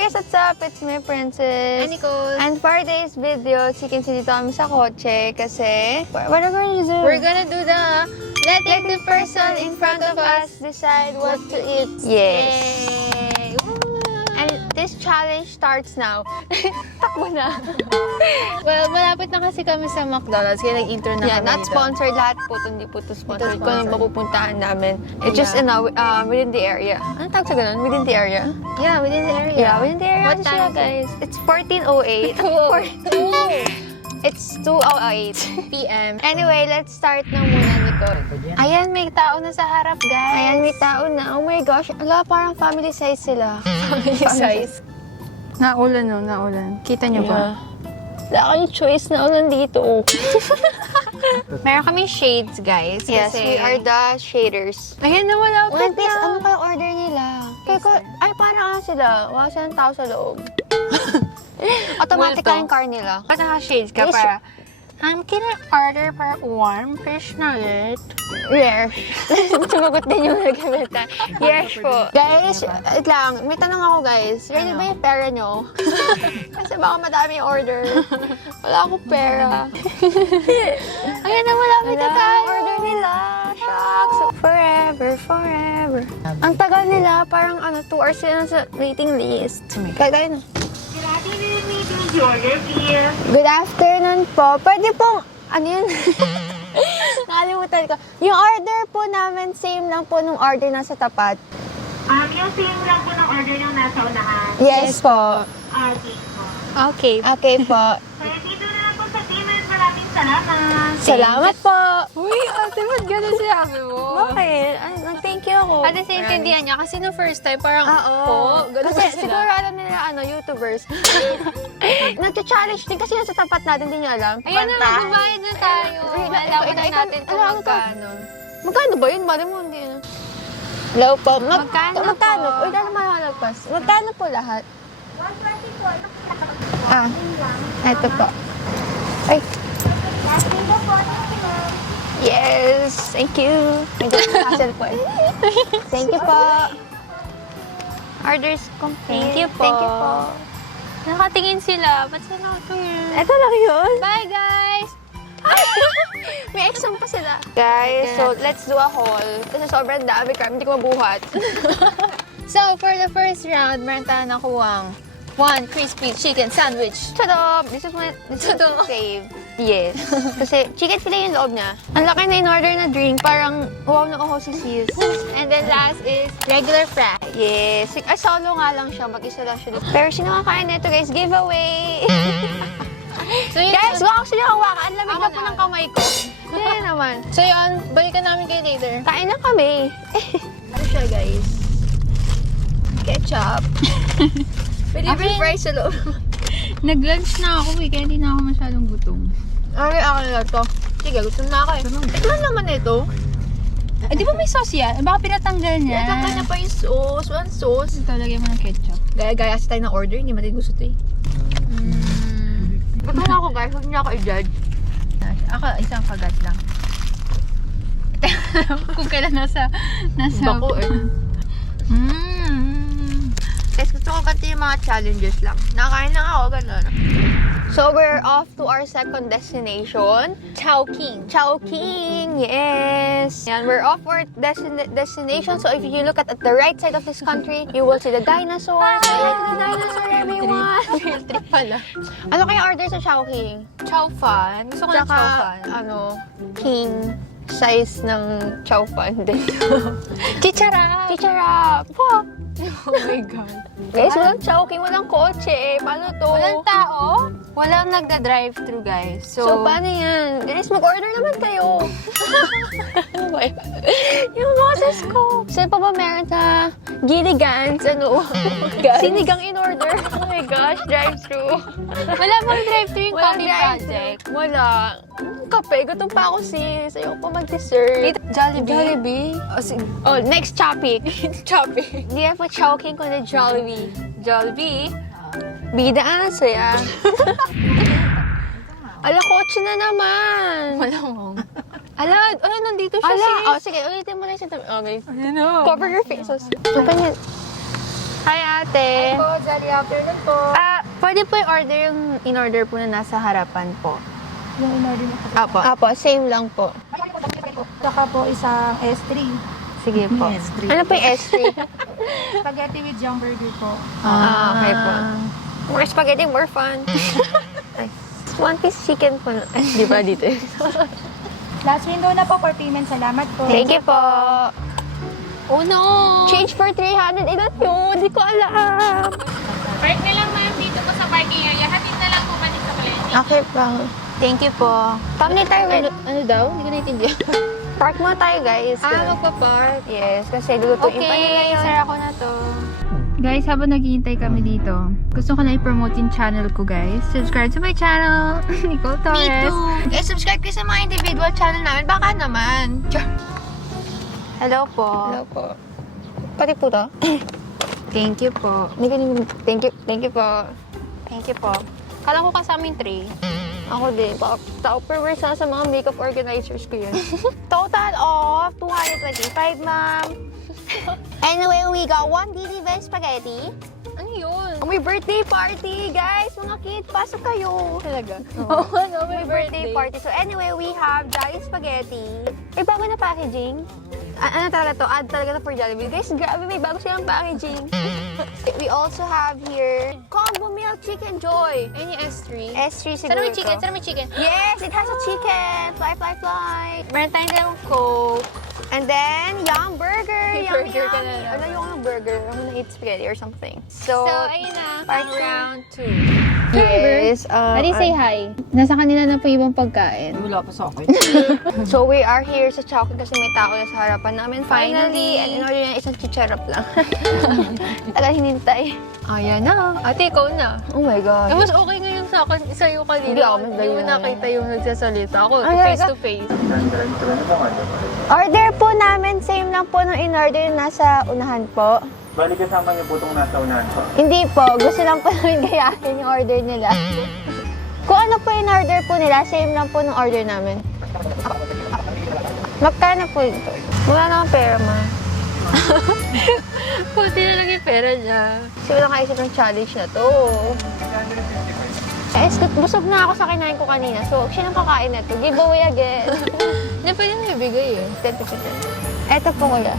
Hi guys, what's up? It's me, Princess. And Nicole. And for today's video, you can see dito kami sa kotse kasi what are we gonna do? We're gonna do the letting the person in front of us decide what to eat. Yes. Yay! And this challenge starts now. Takbo na. Well, malapit na kasi kami sa McDonald's kaya nag-intro na Yeah, kami not dito. sponsored lahat po. Hindi po to sponsored. Kung yung mapupuntahan namin. It's just within the area. Anong tawag sa ganun? Within the area? Yeah, within the area. Yeah, within the area. What time guys? It's 14:08. It's 2:08 PM. Anyway, let's start na muna, Nicole. Ayan, may tao na sa harap, guys. Ayan, may tao na. Oh my gosh. Ala, parang family size sila. Family size. Naulan, no? Naulan. Kita niyo ba? Wala kayong choice na ulan dito. Meron kaming shades, guys. Yes, kasi... we are the shaders. Ayan na, wala ko One piece, ano kaya order nila? Ay, parang sila. Wala silang tao sa loob. Automatic yung car nila. Pag naka-shades ka Yes. para, can I order for one fish nugget? Yes. Sumagot din yung nagkabita. Yes po. Guys, wait lang. May tanong ako, guys. Ready ba yung pera nyo? Kasi baka madami yung order. Wala akong pera. Ayan na, malapit na tayo. Order nila. Shucks. Forever. Ang tagal nila. Parang 2 hours sila sa waiting list. Kaya na. Good afternoon po. Pwede pong, ano yun? Nakalimutan ko. Yung order po namin, same lang po nung order na sa tapat. Yung same lang po ng order yung nasa unahan. Yes po. Okay po. Okay. Okay po. So, dito na lang po sa payment. Maraming salamat. Salamat po. Uy, ate, ba't gano'n sinabi mo? Bakit? Thank you ako. Ate, naiintindihan niya kasi no first time, parang, Oo. gano'n Kasi sila. siguro alam nila, YouTubers. Nag-challenge din kasi yung sa tapat natin, hindi niya alam. Ayan na, magbabayad na tayo. Malaman na natin kung magkano. Magkano ba yun? Mali mo, hindi na. Hello po. Magkano po? Magkano? Uy, gano'n malagpas. Magkano po lahat? 120 po. Ito po. Ay. Last window po. Yes! Thank you! Medyo hassle po eh. Thank you po! Orders complete. Thank you po. Thank you po. Nakatingin sila. Ba't sila nakatingin? Ito lang yun. Bye, guys! May exam pa sila. Guys, so let's do a haul. Kasi sobrang dami crime, hindi ko mabuhat. So, for the first round, meron tayo nakuwang 1 crispy chicken sandwich. Tada! This is my save. Yes. Kasi chicken fillet yung loob niya. Ang laki na in-order na drink. Parang wow na ako si sis. And then last is regular fry. Yes. Ay, solo nga lang siya. Mag-isa lang siya. Pero sino kakain na ito, guys? Giveaway! So, yun, Guys, wag ako sila hawakan. Ang lamig Ako na po na. ng kamay ko. Hindi naman. So yun, balikan namin kayo later. Kain na kami. Ano siya, guys? Ketchup. Pwede Okay. yung fries sa loob. Nag-lunch na ako kaya hindi na ako masyadong gutom. Okay, ako na to. Sige, gusto na ako eh. Tikman naman ito. Eh, di ba may sauce yan? Baka pinatanggal niya. Natanggal na pa yung sauce. Walang sauce. Ito, lagyan mo ng ketchup. Gaya-gaya sa tayo ng order. Hindi natin gusto ito eh. Akala ko, guys. Huwag niyo ako i-judge. Ako, isang kagat lang. Kung kailan nasa... Bako eh. Guys, gusto ko kasi yung mga challenges lang. Nakain lang ako, gano'n. So, we're off to our second destination. Chowking. Chowking! Yes! Yan, we're off our destination. So, if you look at the right side of this country, you will see the dinosaurs. Say hi to the dinosaur, everyone! Field trip pala. Ano kaya order sa Chowking? Chow fan. Gusto ko ng chow fan. King size ng chow fan din. Chicharap. Chicharap! Po! Oh my God. Guys, walang Chowking, walang kotse. Paano to? Walang tao. Walang nagda-drive-thru, guys. So, paano yan? Guys, mag-order naman kayo. Ano ba yun? Yung boses ko. Saan pa ba meron sa Gilligans? Ano? Sinigang in order. Oh my gosh, drive-thru. Wala bang drive-thru yung Walang coffee drive-thru. project? Wala. Kape, gutom pa ako sis. Ayoko pa mag-dessert. Jollibee? Jollibee? Oh, next topic. Choppy. Hindi ako Chowking kundi Jollibee. Jollibee? Bida aso ya. Ala, kotse na naman. Walang. Ala, nandito siya. Ala, sige, ulitin mo na siya. Okay. Ano? Cover your faces. Open it. Hi, ate. Po, jolly afternoon po. Pwede po i-order yung in-order po na nasa harapan po. Yung in-order niyo po. Apo, same lang po. Saka po isang S3. Sige po. Ano po yung S3? Spaghetti with young burger po. Okay po. More spaghetti, more fun. Nice. One piece chicken po. Di ba dito? Last window na po for payment. Salamat po. Thank you po. Oh no! Change for 300. Ilan yun? Hindi ko alam. Park na lang ma'am dito po sa parking area. Hatid na lang po ba sa palengke? Okay po. Thank you po. Family tayo. Ano daw? Hindi ko naintindihan. Park muna tayo, guys. Magpa-park. Yes, kasi lulutuin pa nila Okay, yun. sara ko na to. Guys, habang naghihintay kami dito, gusto ko na i-promote yung channel ko, guys. Subscribe to my channel, Nicole Torres. Me too. Eh, subscribe kayo sa mga individual channel namin. Baka naman. Hello po. Hello po. Pati po to? Thank you po. Thank you. Thank you po. Thank you po. Kala ko kasama yung tray. Ako din. Topperware sa mga makeup organizers ko yun. Total of 225, ma'am. Anyway, we got 1 DD veg spaghetti. Ano yun? May birthday party, guys! Mga kids, pasok kayo. Talaga? Oo. Ano, May birthday party. So anyway, we have Jolly Spaghetti. May bago na packaging. Ano talaga to? Add talaga to for Jollibee. Guys, grabe, may bago silang packaging. We also have here combo meal Chickenjoy. Ayun yung S3. S3 siguro Sana may chicken? to. Sana may chicken? Yes, it has a chicken. Fly, fly, fly. Meron tayong dalawang Coke. And then, Yum Burger. May Yummy, burger ka na yummy. naman. Ano yung burger? I'm gonna eat spaghetti or something. So, So, ayun na. part Pang two. round 2. yes. Adi, say hi. Nasa kanila na po ibang pagkain. Wala pa sa akin. So, we are here sa Chocolate kasi may tao na sa harapan namin. Finally! And in order niya isang chicharap lang. Tagal hinintay. Ayan na. Ate, ikaw na. Oh my It God. was okay ngayon sa akin, sa'yo kanina. Hindi ako madali Hindi mo na. nakita yung nagsasalita. Ako, Ay, face to face. Order po namin. Same lang po nung in-order yung nasa unahan po. Bali kasama niyo po itong nasa unahan po. Hindi po. Gusto lang po namin gayahin yung order nila. Kung ano po yung order po nila, same lang po nung order namin. Magkano po ito? Wala naman pera, ma. Puti na lang yung pera niya. Kasi walang kaisip ng challenge na to. Eh, busog na ako sa kinain ko kanina. So, siya nang kakain na to. Giveaway again. Hindi, pwede na ibigay eh. 10%. Eto po kuya.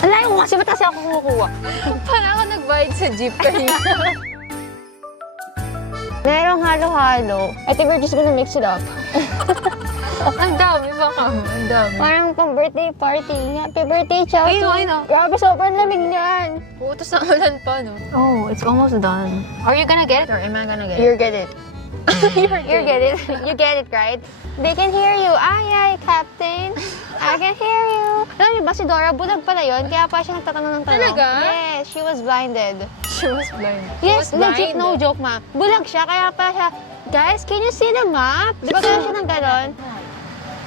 Alay ko kasi, ba't kasi ako kumukuha? Parang ako nagbayad sa jeep kanina. Merong halo-halo. I think we're just gonna mix it up. Ang dami baka mo. Ang dami. Parang pang birthday party. Happy birthday, Chow. Ayun, ayun. Grabe, sobrang lamig niyan. Putos na ulan pa, no? Oh, it's almost done. Are you gonna get it or am I gonna get it? You get it. You get it. You get it, right? They can hear you. Ay, Captain. I can hear you. Alam niyo ba si Dora, bulag pala yun. Kaya pa siya nagtatanong ng tanong. Talaga? Yes, she was blinded. She was blind. Yes, She was legit, blind. no joke, ma. Bulag siya, kaya pa siya, guys, can you see the map? Di ba gano'n siya ng gano'n?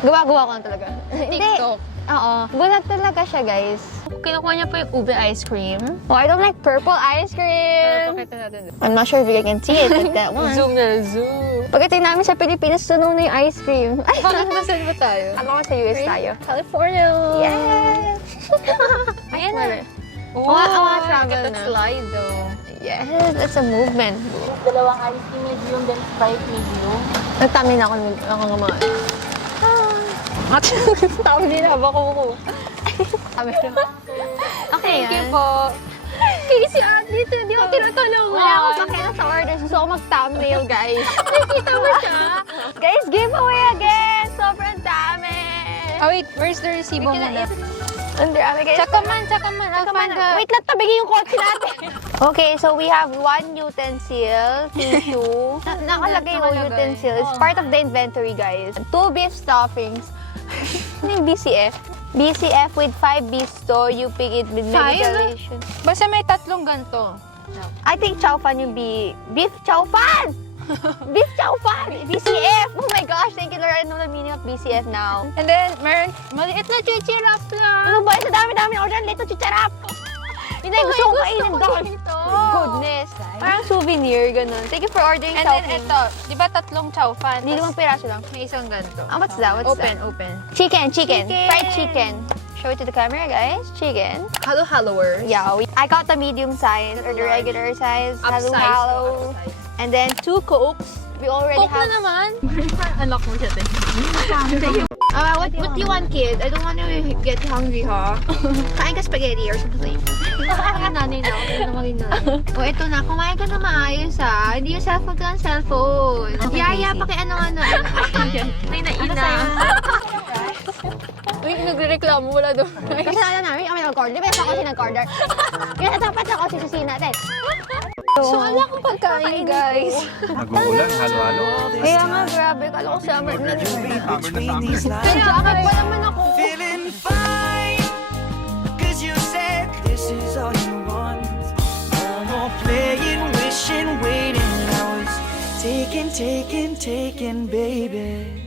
Gawa-gawa ko lang talaga. TikTok. Oo. Bulag talaga siya, guys. Kinukuha niya pa yung ube ice cream. Oh, I don't like purple ice Pero cream. pakita natin. I'm not sure if you can see it, but that one. Zoom na zoom. Pagdating namin sa Pilipinas, sunog na yung ice cream. Ay, Bakit nasan ba tayo? ako sa US tayo. California. Yes! Ayan na. I wanna travel look at that na. slide though. Yes, that's a movement. Dalawang ice cream medium, then Sprite medium. Nagtami na ako ng mga... At tawag nila, baka ko. Okay, Thank you po. Casey, dito, hindi ako tinutulungan. Wala ako pakita sa orders. Gusto ko mag-thumbnail, guys. Nakita mo siya? Guys, giveaway again! Sobrang dami! Oh wait, where's the resibo muna? Ang dami, guys. Tsaka man. I'll find the... Wait lang, tabigin yung kotse natin. Okay, so we have 1 utensil, tissue. Nakalagay yung utensil. It's part of the inventory, guys. 2 beef stuffings. Ano yung BCF? BCF with 5 bisto, you pick it with medication. Basta may 3 ganito. I think chow fan yung beef chow fan! Beef chow fan! BCF! Oh my gosh, thank you Lord. I know the meaning of BCF now. And then, meron, maliit na chichirap lang. Ano ba? Sa dami-dami order, lito chicharap! Hindi, gusto kong kainin doon. Ito. Goodness. Parang souvenir, ganun. Thank you for ordering And chow then fan. ito, di ba 3 chow fan? Hindi Tas naman piraso lang. may isang ganito. Ah, what's that? What's Open, that? open. Chicken. Chicken. Fried chicken. Show it to the camera, guys. Chicken. Halo-haloers. Yeah, I got the medium size or the regular size. Upsize. Halo. And then 2 Cokes. We already Coke have. na naman. Anak mo siya, te. What do you want, kid? I don't want to get hungry, ha? Kain ka spaghetti or something. Ang nanay na. Ako na maging nanay. O, ito na. Kumain ka na maayos, ha? Hindi yung cellphone ka ng cellphone. Yaya, paki-ano-ano. Nay na ina. Uy, nagre-reklamo wala doon. Kasi alam namin, kami nag-order. Di ba ako kasi nag-order? Kaya dapat ako sisusin natin. So, wala akong pagkain, guys. Nag-uulan, halo-halo. Kaya nga, grabe. Kala ko summer na. Between these lines, Kaya jacket pa naman ako. feeling fine. Cause you said this is all you want. No more playing, wishing, waiting. I was taken, baby.